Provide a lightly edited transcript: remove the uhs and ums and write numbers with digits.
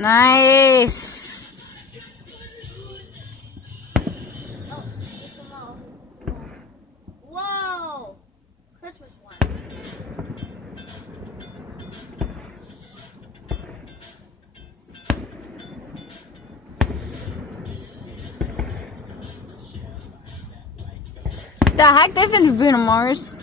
Nice. Whoa! Christmas one. The heck? This isn't Bruno Mars.